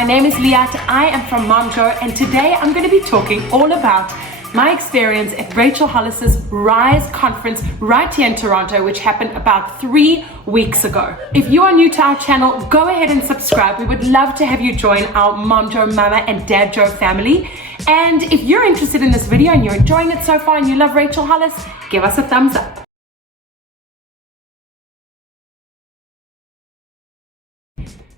My name is Liat, I am from Mojo, and today I'm going to be talking all about my experience at Rachel Hollis's Rise conference right here in Toronto, which happened about 3 weeks ago. If you are new to our channel, go ahead and subscribe. We would love to have you join our Mojo Mama and Dad Joe family. And if you're interested in this video and you're enjoying it so far and you love Rachel Hollis, give us a thumbs up.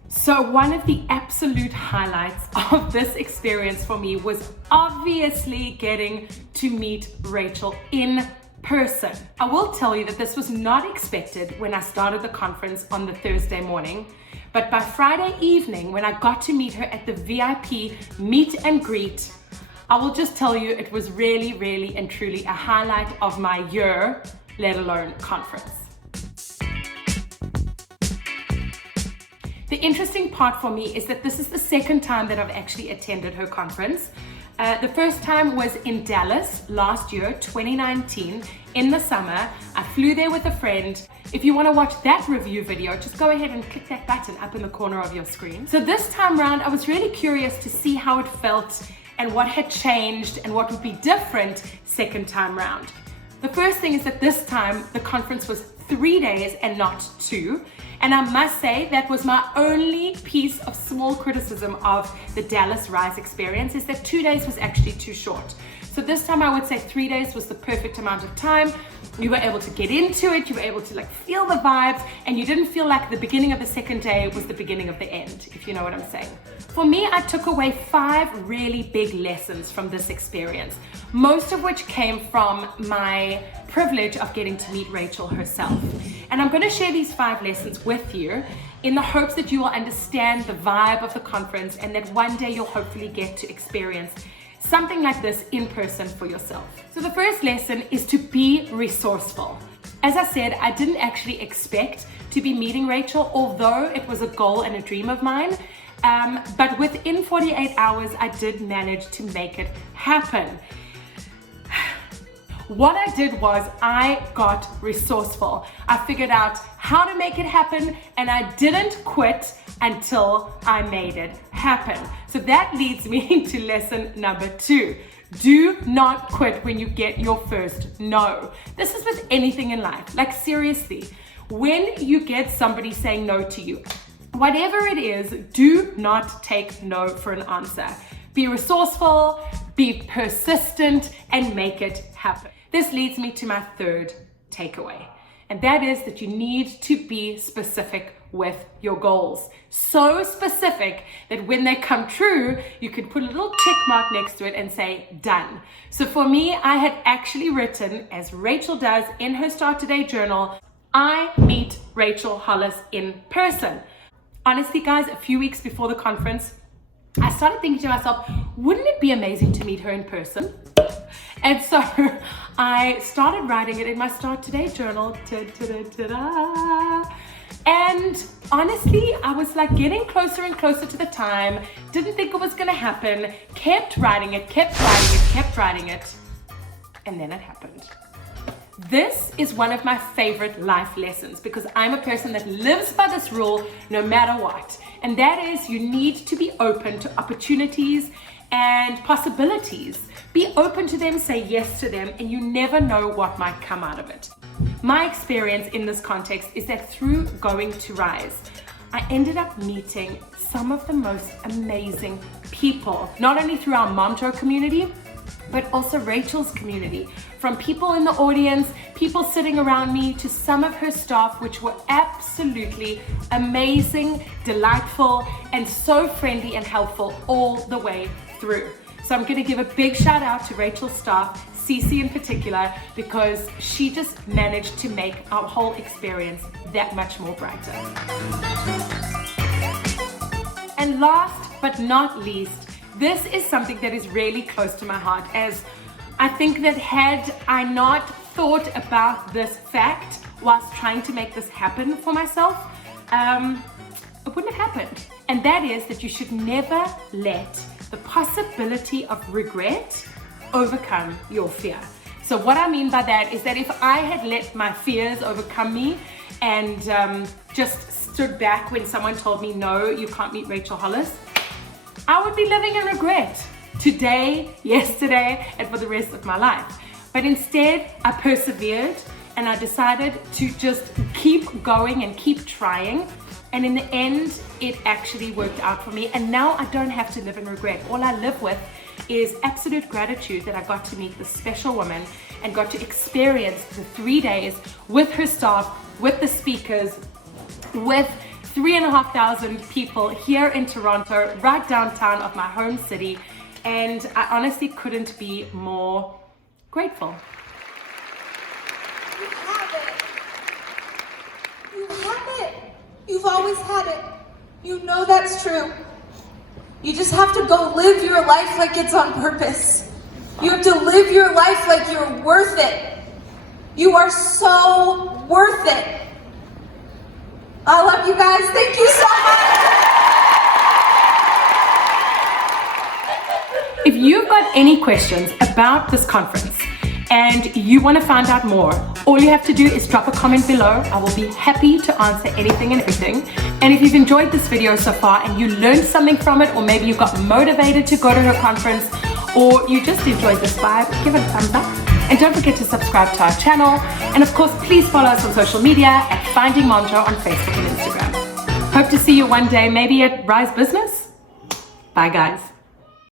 So one of the absolute highlights of this experience for me was obviously getting to meet Rachel in person. I will tell you that this was not expected when I started the conference on the Thursday morning, but by Friday evening when I got to meet her at the VIP meet and greet, I will just tell you it was really, really and truly a highlight of my year, let alone conference. The interesting part for me is that this is the second time that I've actually attended her conference. The first time was in Dallas last year, 2019, in the summer. I flew there with a friend. If you want to watch that review video, just go ahead and click that button up in the corner of your screen. So this time around, I was really curious to see how it felt and what had changed and what would be different second time round. The first thing is that this time the conference was 3 days and not 2. And I must say that was my only piece of small criticism of the Dallas Rise experience, is that 2 days was actually too short. So this time I would say 3 days was the perfect amount of time. You were able to get into it, you were able to feel the vibes, and you didn't feel like the beginning of the second day was the beginning of the end, if you know what I'm saying. For me, I took away 5 really big lessons from this experience, most of which came from my privilege of getting to meet Rachel herself. And I'm going to share these 5 lessons with you in the hopes that you will understand the vibe of the conference and that one day you'll hopefully get to experience something like this in person for yourself. So the first lesson is to be resourceful. As I said, I didn't actually expect to be meeting Rachel, although it was a goal and a dream of mine. But within 48 hours, I did manage to make it happen. What I did was I got resourceful. I figured out how to make it happen, and I didn't quit until I made it happen. So that leads me to lesson number 2. Do not quit when you get your first no. This is with anything in life. Seriously, when you get somebody saying no to you, whatever it is, do not take no for an answer. Be resourceful, be persistent, and make it happen. This leads me to my third takeaway, and that is that you need to be specific with your goals. So specific that when they come true, you can put a little check mark next to it and say, done. So for me, I had actually written, as Rachel does in her Start Today journal, I meet Rachel Hollis in person. Honestly, guys, a few weeks before the conference, I started thinking to myself, wouldn't it be amazing to meet her in person? And so I started writing it in my Start Today journal. And honestly, I was getting closer and closer to the time, didn't think it was gonna happen, kept writing it, and then it happened. This is one of my favorite life lessons because I'm a person that lives by this rule no matter what. And that is, you need to be open to opportunities and possibilities. Be open to them, say yes to them, and you never know what might come out of it. My experience in this context is that through going to Rise, I ended up meeting some of the most amazing people, not only through our Mojo community, but also Rachel's community. From people in the audience, people sitting around me, to some of her staff, which were absolutely amazing, delightful, and so friendly and helpful all the way through. So I'm gonna give a big shout out to Rachel's staff, Cece in particular, because she just managed to make our whole experience that much more brighter. And last but not least, this is something that is really close to my heart, as I think that had I not thought about this fact whilst trying to make this happen for myself, it wouldn't have happened. And that is that you should never let the possibility of regret overcome your fear. So what I mean by that is that if I had let my fears overcome me and just stood back when someone told me, no, you can't meet Rachel Hollis, I would be living in regret today, yesterday, and for the rest of my life. But instead, I persevered and I decided to just keep going and keep trying. And in the end, it actually worked out for me. And now I don't have to live in regret. All I live with is absolute gratitude that I got to meet this special woman and got to experience the 3 days with her staff, with the speakers, with 3,500 people here in Toronto, right downtown of my home city. And I honestly couldn't be more grateful. You have it. You have it. You've always had it. You know that's true. You just have to go live your life like it's on purpose. You have to live your life like you're worth it. You are so worth it. I love you guys. Thank you so much. If you've got any questions about this conference and you want to find out more, all you have to do is drop a comment below. I will be happy to answer anything and everything. And if you've enjoyed this video so far and you learned something from it, or maybe you got motivated to go to her conference, or you just enjoyed this vibe, give it a thumbs up. And don't forget to subscribe to our channel. And of course, please follow us on social media at Finding Monjo on Facebook and Instagram. Hope to see you one day, maybe at Rise Business. Bye guys.